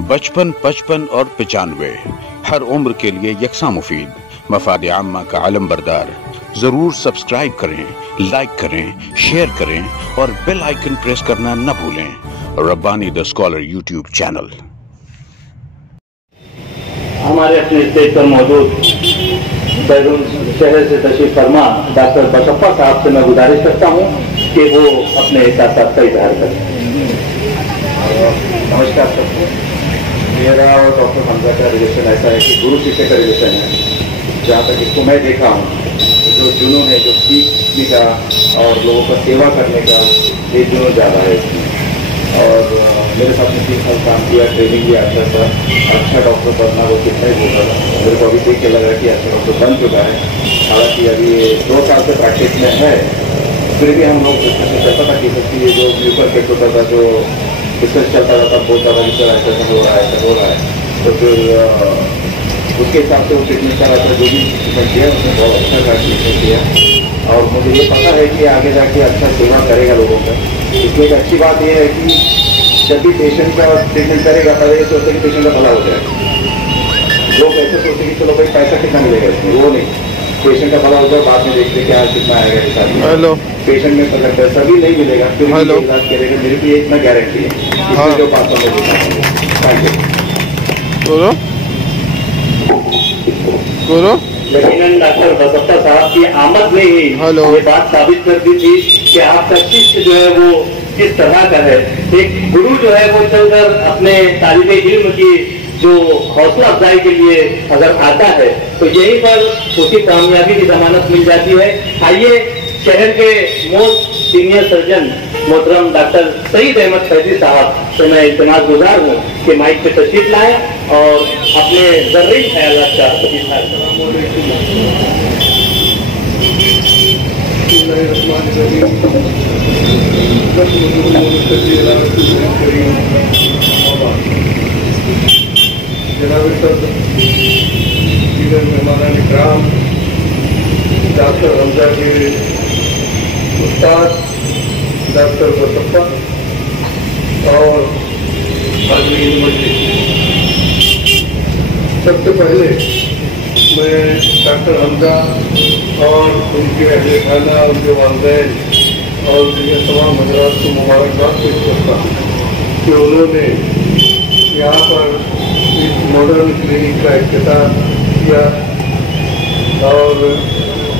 बचपन, 55 और 95 हर उम्र के लिए यकसा मुफीद। मफाद आम्मा का आलम बरदार। जरूर सब्सक्राइब करें, लाइक करें, शेयर करें और बेल आइकन प्रेस करना न भूलें। Rabbani the scholar YouTube channel. हमारे अपने स्टेज पर मौजूद बैरून शहर से तशरीफ फरमा डॉक्टर बसप्पा साहब से मैं गुजारिश करता हूं कि वो अपने एहसास का इजहार करें। नमस्कार सबको। मेरा और डॉक्टर हमजा का रिलेशन ऐसा है कि गुरु शिष्य का रिलेशन है। जहाँ तक इसको मैं देखा हूँ, जो जुनून है, जो सीखने का और लोगों का सेवा करने का, ये जुनून ज़्यादा है इसमें। और मेरे साथ में 3 साल काम किया, ट्रेनिंग भी अच्छा था। अच्छा डॉक्टर बनना वो कितना ही होता था। मेरे को अभी देख के लग रहा है कि अच्छा डॉक्टर बन चुका है। हालांकि अभी 2 साल से प्रैक्टिस में है, फिर भी हम लोग डिस्कशन करता था कि सबकी ये जो म्यूकर केस होता था, जो डिस्कस चलता रहता, बोलता था कि सर ऐसा हो रहा है, ऐसा हो रहा है। तो फिर उसके हिसाब से वो ट्रीटमेंट कर रहा था। जो भी ट्रीटमेंट किया उसने बहुत अच्छा ट्रीटमेंट किया और मुझे ये पता है कि आगे जाके अच्छा सेवा करेगा लोगों का। इसलिए एक अच्छी बात यह है कि जब भी पेशेंट का ट्रीटमेंट करेगा पहले ये सोचते कि पेशेंट का भला हो जाए। लोग ऐसे सोचते कि चलो भाई पैसा कितना मिलेगा इसमें, वो नहीं, पेशेंट का भला हो जाए, बाद में देखते कि आज कितना आएगा हिसाब। हेलो, पेशेंट में अगर पैसा भी नहीं मिलेगा फिर भी इलाज करेगा, मेरी भी इतना गारंटी है। इसमें जो बात समझ थैंक यू। यकीनन डॉक्टर बसप्पा साहब की आमद ने ही ये बात साबित कर दी थी कि आपका शिष्य जो है वो किस तरह का है। एक गुरु जो है वो चलकर अपने तालिबे इल्म की जो हौसला अफजाई के लिए अगर आता है तो यहीं पर उसकी कामयाबी की जमानत मिल जाती है। आइए शहर के मोस्ट सीनियर सर्जन मोहतरम डॉक्टर सईद अहमद फैजी साहब से मैं इल्तिमास गुजार हूँ कि माइक पे तशरीफ लाएं और अपने जरूरी ख्यालात का इजहार करें। मेहमान डॉक्टर हमजा के उस्ताद डॉक्टर बसप्पा और हाज़रीन मजलिस, सबसे पहले मैं डॉक्टर हमजा और उनके अहले खाना, उनके वालिदैन और उनके तमाम हज़रात को मुबारकबाद पेश करता हूँ कि उन्होंने यहाँ पर इस मॉडर्न क्लिनिक का इफ्तिताह किया और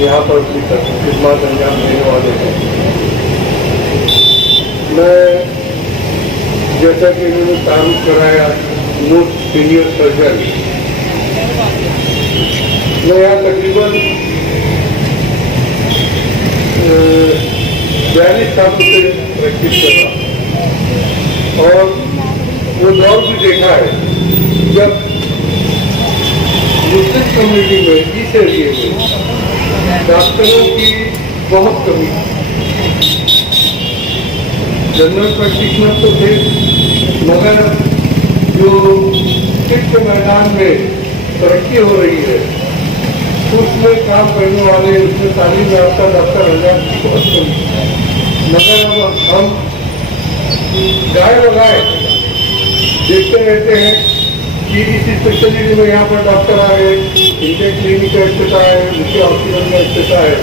यहाँ पर अपनी खिदमत अंजाम देने वाले हैं। मैं जैसा कि इन्होंने तारुफ कराया मोस्ट सीनियर सर्जन, मैं यहाँ तकरीबन 42 साल से प्रैक्टिस कर रहा हूँ और वो दौर भी देखा है जब मुस्लिम कम्युनिटी में इस एरिए में डॉक्टरों की बहुत कमी, जनरल प्रैक्टिशनर तो थे मगर जो सिख के मैदान में तरक्की हो रही है उसमें काम करने वाले, उसमें तालीम याफ्ता डॉक्टर हजार की बहुत कमी। मगर अब हम गाय लगाए देखते रहते हैं कि इस स्पेशलिटी में यहाँ पर डॉक्टर आए, इनके क्लिनिक का इफ्तिताह है, उनके हॉस्पिटल में इफ्तिताह है,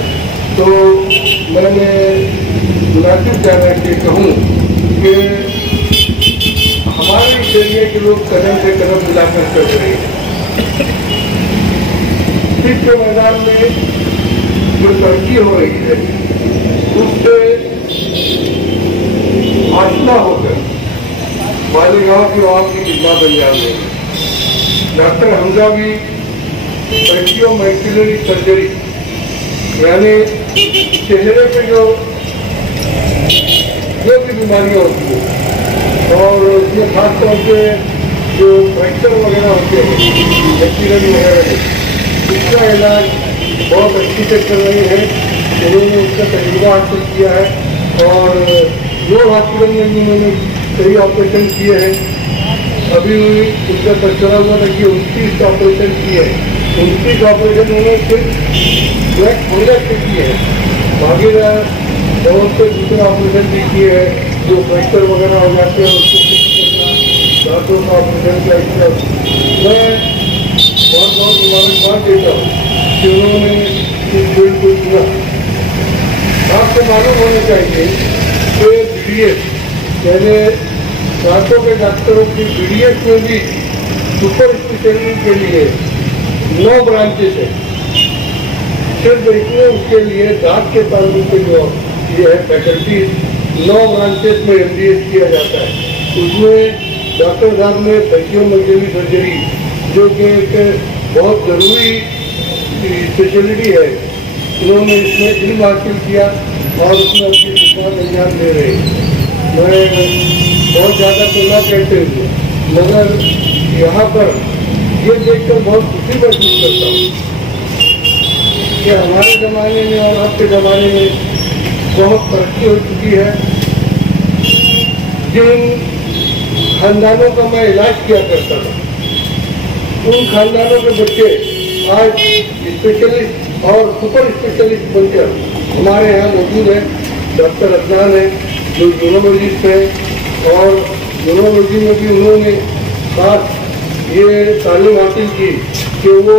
तो मैंने मुनासिब जाना के कहूँ कि हमारे इस एरिया के लोग कदम से कदम मिलाकर कर रहे हैं। सिख के मैदान में जो तरक्की हो रही है उससे आशना होकर मालेगांव की आवाम की खिदमत अंजाम देंगे। डॉक्टर हमजा भी मैक्युलरी सर्जरी यानी चेहरे पे जो भी बीमारियाँ होती है और उसमें खासतौर पे जो फ्रैक्चर वगैरह होते हैं, एक्सीडेंट वगैरह है, इसका इलाज बहुत अच्छी से कर रही है। उन्होंने उसका तजुर्बा हासिल किया है और जो हॉस्पिटल में उन्होंने कई ऑपरेशन किए हैं, अभी उनका तस्करा हुआ था कि 29 ऑपरेशन किए हैं। 29 ऑपरेशन उन्होंने सिर्फ ब्लैक फंगस के किए हैं, बाकी बहुत से दूसरे ऑपरेशन भी किए हैं जो फ्रैक्चर वगैरह हो जाते हैं उसको फिक्स करना, दांतों का ऑपरेशन का मैं बहुत बहुत मुबारकबाद देता हूँ कि उन्होंने इस फील्ड को चुना। आपको मालूम होना चाहिए कि BDS यानी दांतों के डॉक्टरों की BDS में भी सुपर स्पेशलिटी के लिए 9 ब्रांचेस है। सिर्फ इसमें उसके लिए दांत के ताल्लुक से जो ये है फैकल्टी 9 ब्रांचेस में MDS किया जाता है। उसमें डॉक्टर साहब ने फैसियोमैक्सिलरी सर्जरी जो कि एक बहुत ज़रूरी स्पेशलिटी है, उन्होंने इसमें इल्म हासिल किया और उसमें अपनी शिक्षा का ज्ञान दे रहे हैं। मैं बहुत ज़्यादा तो ना कहते हुए मगर यहाँ पर ये देखकर बहुत खुशी महसूस करता हूँ कि हमारे ज़माने में और अब के ज़माने में बहुत तरक्की हो चुकी है। जिन खानदानों का मैं इलाज किया करता था, उन खानदानों के बच्चे आज स्पेशलिस्ट और सुपर स्पेशलिस्ट बनकर हमारे यहाँ मौजूद है। डॉक्टर अदनान है जो यूरोलॉजिस्ट है और यूरोलॉजी में भी उन्होंने खास ये तालीम हासिल की कि वो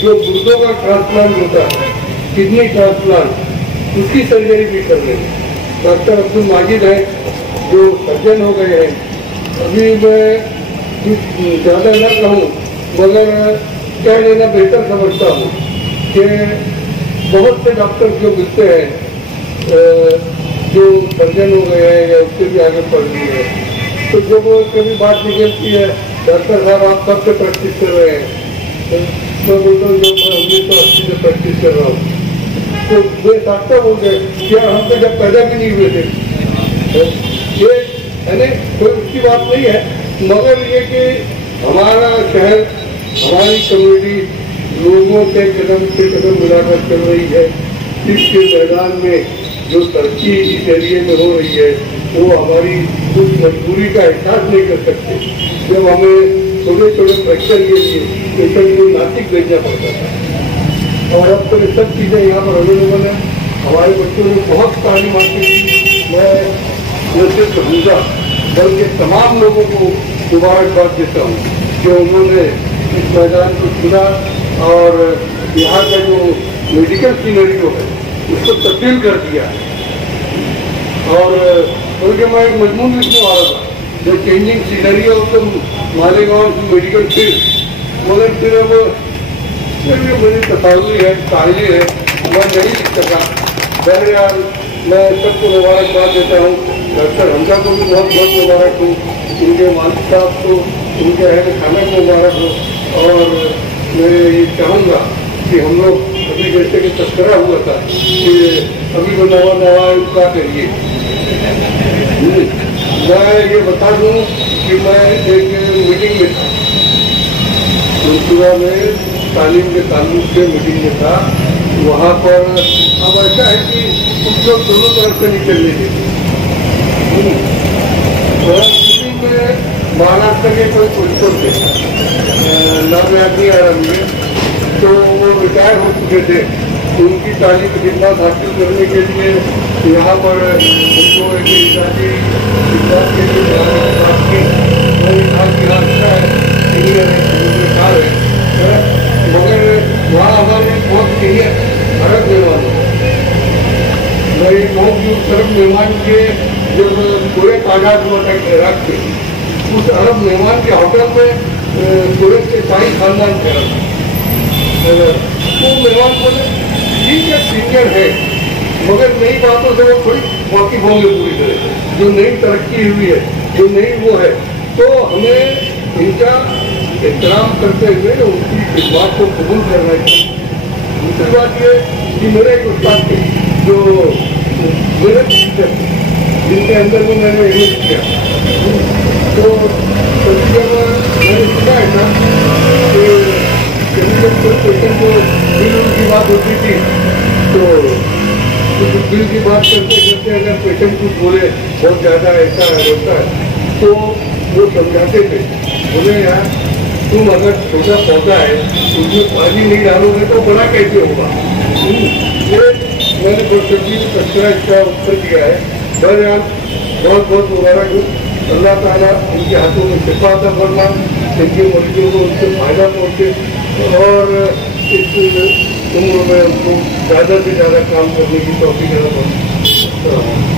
जो गुर्दों का ट्रांसप्लांट होता है, किडनी ट्रांसप्लांट, उसकी सर्जरी भी कर रहे हैं। डॉक्टर अब्दुल माजिद है जो सर्जन हो गए हैं। अभी मैं कुछ ज़्यादा ना कहूँ मगर कह लेना बेहतर समझता हूँ कि बहुत से डॉक्टर जो मिलते हैं जो सर्जन हो गए हैं या उससे भी आगे बढ़ गए हैं, तो जब कभी बात निकलती है डॉक्टर साहब आप कब से प्रैक्टिस कर रहे हैं, तो बोलता हूँ जब मैं 1980 से प्रैक्टिस कर रहा हूँ। तो वे साक्षर बोल गए क्या हम तो जब पैदा भी नहीं हुए थे। ये यानी कोई उसकी बात नहीं है मगर ये कि हमारा शहर, हमारी कम्युनिटी लोगों से कदम मिलाकर चल रही है। इसके मैदान में जो तरक्की इस एरिए में हो रही है वो हमारी कुछ मजबूरी का एहसास नहीं कर सकते। जब हमें छोटे छोटे फ्रैक्चर के लिए पेशेंट को नासिक भेजना पड़ता था और अब तो ये सब चीज़ें यहाँ पर अवेलेबल है। हमारे बच्चों ने बहुत तालीम हासिल की। मैं न सिर्फ समझा बल्कि तमाम लोगों को मुबारकबाद देता हूँ जो उन्होंने इस मैदान को चुना और यहाँ का जो मेडिकल सीनरियो है उसको तब्दील कर दिया। और बल्कि मैं एक मजमून लिखने वाला था जो changing scenario of the Malegaon medical field, मगर फिर अब मेरी तस्वीर है, ताली है, मैं नहीं लिख सका। बहरहाल मैं सबको मुबारकबाद देता हूँ। डॉक्टर हमजा को भी बहुत बहुत मुबारक हो, उनके मालिक साहब को, उनके अहल खाना को मुबारक हो। और मैं ये चाहूँगा कि हम लोग अभी जैसे कि तस्करा हुआ था कि अभी वो नवा क्या करिए, मैं ये बता दूँ कि मैं एक मीटिंग में था, सुबह में तालीम के ताल्लुक से मीटिंग में था। वहाँ पर अब ऐसा है कि कुछ लोग दोनों तरफ से निकलने देते। मीटिंग में महाराष्ट्र के कोई पुलिस थे, नाम याद नहीं आ रहा मुझे, तो वो रिटायर हो चुके थे। उनकी तालीम खिदमत हासिल करने के लिए यहाँ पर उनको एक इजाज़ी के लिए बात की। मैंने कहा कि अच्छा है मगर वहाँ हमारे बहुत सीनियर अरब मेहमान, मैं बहुत दूर अरब मेहमान के जब पूरे तादाद हुआ था इराक के, उस अरब मेहमान के होटल में पूरे के शाही खानदान ठहरा था। तो मेहमान बोले ठीक है सीनियर है मगर नई बातों से वो थोड़ी वाकिफ होंगे पूरी तरह, जो नई तरक्की हुई है, जो नई वो है, तो हमें इनका एहतराम करते हुए उनकी इस बात को कबूल करना चाहिए। दूसरी बात ये कि मेरे एक उस्ताद थे जो मेरे टीचर थे, जिनके अंदर में मैंने इन्वेस्ट किया। तो कभी जब मैंने सुना है ना कि कभी जब कोई पेशेंट को बिल की बात होती थी तो बिल की बात करते करते अगर पेशेंट कुछ बोले बहुत ज़्यादा ऐसा होता है तो वो समझाते थे, बोले यार तुम अगर छोटा पौधा है उसमें पानी नहीं डालोगे तो बड़ा कैसे होगा। ये मैंने बहुत जल्दी कचरा इसका उत्तर दिया है। बहरहाल बहुत बहुत मुबारक हूँ अल्लाह ताला इनके हाथों में शिफा अता फरमाए, इनके मरीजों को उससे फायदा पहुँचे और इस उम्र में उनको ज़्यादा से ज़्यादा काम करने की तौफीक अता फरमाए।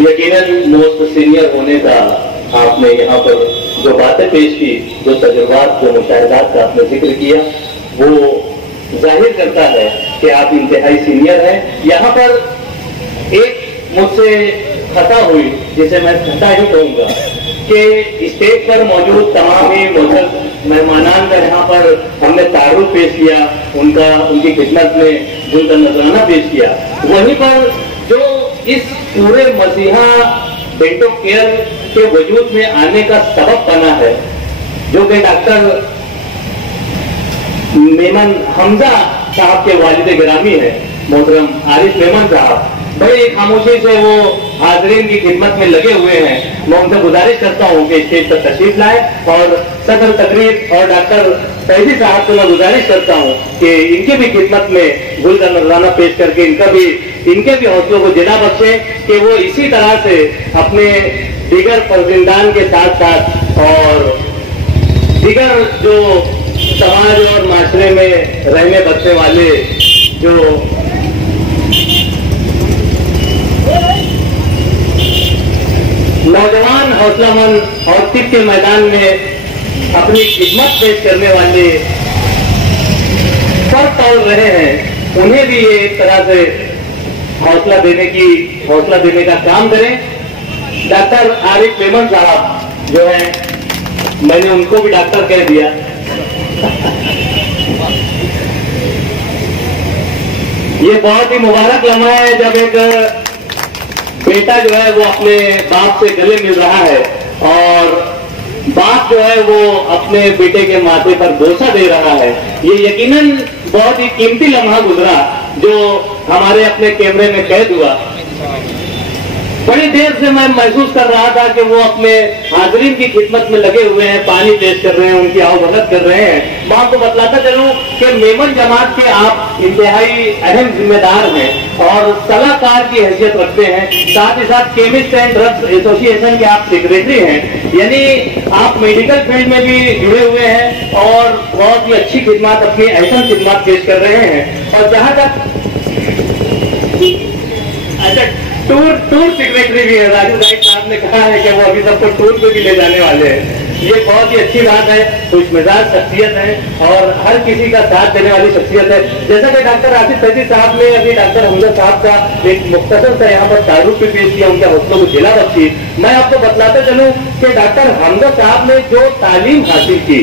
यकीनन मोस्ट सीनियर होने का आपने यहाँ पर जो बातें पेश की, जो तजुर्बात, जो मुशाहिदात का आपने जिक्र किया, वो जाहिर करता है कि आप इंतहाई सीनियर हैं। यहाँ पर एक मुझसे खता हुई, जिसे मैं खता ही कहूँगा, कि स्टेज पर मौजूद तमाम ही मुझसे मेहमानान का यहाँ पर हमने तारुफ पेश किया, उनकी खिदमत में उनका नजराना पेश किया। वहीं पर जो इस पूरे मसीहा डेंटल केयर के वजूद में आने का सबब बना है, जो कि डॉक्टर मेमन हमजा साहब के वालिद गिरामी है, मोहतरम आरिफ मेमन साहब, बड़ी खामोशी से वो हाजरीन की खिदमत में लगे हुए हैं। मैं उनसे गुजारिश करता हूँ कि स्टेज पर तशरीफ लाए और सदर तकरीर और डॉक्टर फैजी साहब को मैं गुजारिश करता हूँ कि इनकी भी खिदमत में गुल का नजराना पेश करके इनके भी हौसलों को जिला बख्शे कि वो इसी तरह से अपने दीगर फर्जिंदान के साथ साथ और दीगर जो समाज और माशरे में रहने बसने वाले जो नौजवान हौसलामंद और तिब के मैदान में अपनी खिदमत पेश करने वाले सर तौल रहे हैं, उन्हें भी ये एक तरह से हौसला देने का काम करें। डॉक्टर आरिफ मेमन साहब जो है, मैंने उनको भी डॉक्टर कह दिया। ये बहुत ही मुबारक लम्हा है जब एक बेटा जो है वो अपने बाप से गले मिल रहा है और बाप जो है वो अपने बेटे के माथे पर बोसा दे रहा है। ये यकीनन बहुत ही कीमती लम्हा गुजरा जो हमारे अपने कैमरे में कैद हुआ। बड़ी देर से मैं महसूस कर रहा था कि वो अपने हाजरीन की खिदमत में लगे हुए हैं, पानी पेश कर रहे हैं, उनकी आवभगत कर रहे हैं। मैं आपको बतलाता चलूं कि मेमन जमात के आप इंतहाई अहम जिम्मेदार हैं और सलाहकार की हैसियत रखते हैं, साथ ही साथ केमिस्ट एंड ड्रग्स एसोसिएशन के आप सेक्रेटरी हैं, यानी आप मेडिकल फील्ड में भी जुड़े हुए हैं और बहुत ही अच्छी खिदमत, अपनी अहम खिदमत पेश कर रहे हैं। और जहां तक टूर सेक्रेटरी भी है, राजू राइट साहब ने कहा है कि वो अभी सबको टूर पे भी ले जाने वाले हैं। ये बहुत ही अच्छी बात है, खुश मिजाज शख्सियत है और हर किसी का साथ देने वाली शख्सियत है। जैसा कि डॉक्टर आसिफ फैजी साहब ने अभी डॉक्टर हमजा साहब का एक मुख्तसर सा यहाँ पर तारुफ भी पेश किया, उनके हौसलों को जिला बख्शी। मैं आपको बतलाते चलूँ कि डॉक्टर हमजा साहब ने जो तालीम हासिल की,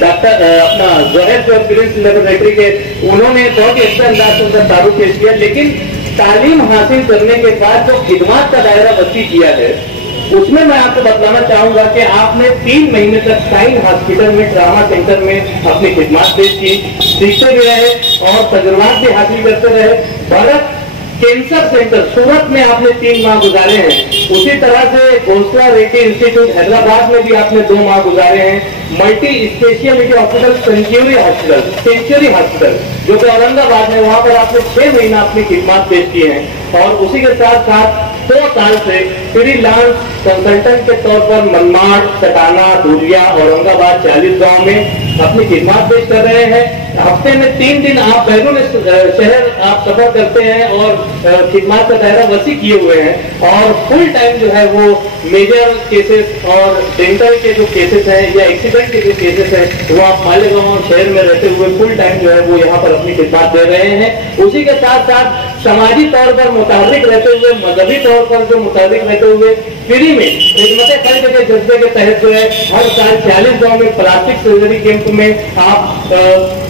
डॉक्टर अपना जोहेब जो प्रिंस लेबोरेटरी के, उन्होंने बहुत ही अच्छे अंदाज से उनका तारुफ पेश किया, लेकिन तालीम हासिल करने के बाद जो खिदमत का दायरा वसी किया है, उसमें मैं आपको बतलाना चाहूंगा कि आपने 3 महीने तक साइन हॉस्पिटल में, ट्रामा सेंटर में अपनी खिदमत पेश की, सीखते भी रहे और तजुर्बात भी हासिल करते रहे। भारत कैंसर सेंटर सूरत में आपने 3 माह गुजारे हैं, उसी तरह से घोसला रेड्डी इंस्टीट्यूट हैदराबाद में भी आपने 2 माह गुजारे हैं। Multi speciality hospital century hospital जो कि औरंगाबाद में, वहां पर आपने 6 महीना अपनी खिदमत पेश की है और उसी के साथ साथ 2 साल से फ्रीलांस कंसल्टेंट के तौर पर मनमाड़, सटाना, धुलिया, औरंगाबाद, 40 गांव में अपनी खिदमत पेश कर रहे हैं। हफ्ते में 3 दिन आप बैरून शहर आप सफर करते हैं और खिदमत का दायरा वसी किए हुए हैं और फुल टाइम जो है वो मेजर केसेस और डेंटल के जो केसेस हैं या एक्सीडेंट के जो केसेस हैं वो आप मालेगांव शहर में रहते हुए फुल टाइम जो है वो यहाँ पर अपनी खिदमत दे रहे हैं। उसी के साथ साथ समाजी तौर पर मुताबिक रहते हुए, मजहबी तौर पर जो मुताबिक रहते हुए, फ्री में खिदमत खर्च के जज्बे के तहत जो है हर साल 40 गांव में प्लास्टिक सर्जरी कैंप में आप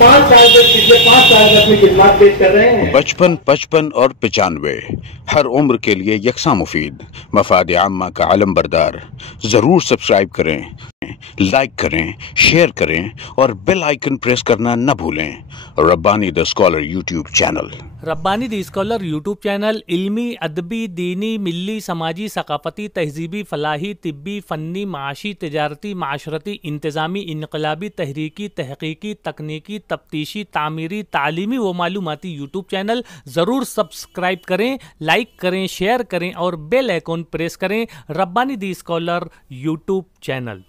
5 साल से पिछले 5 साल से अपनी खिदमत पेश कर रहे हैं। 55, 55 और 95 हर उम्र के लिए यकसा मुफीद, मफाद आम्मा का आलम बरदार। जरूर सब्सक्राइब करें, लाइक करें, शेयर करें और बेल आइकन प्रेस करना न भूलें। Rabbani the scholar YouTube channel. Rabbani the scholar YouTube channel इल्मी, अदबी, दीनी, मिल्ली, समाजी, सकाफती, तहजीबी, फलाही, तिब्बी, फ़न्नी, माशी, तिजारती, माशरती, इंतज़ामी, इनकलाबी, तहरीकी, तहकीकी, तकनीकी, तफ्तीशी, तामीरी, तालीमी व मालूमाती यूट्यूब चैनल। ज़रूर सब्सक्राइब करें, लाइक करें, शेयर करें और बेल आइकन प्रेस करें। Rabbani the scholar YouTube channel.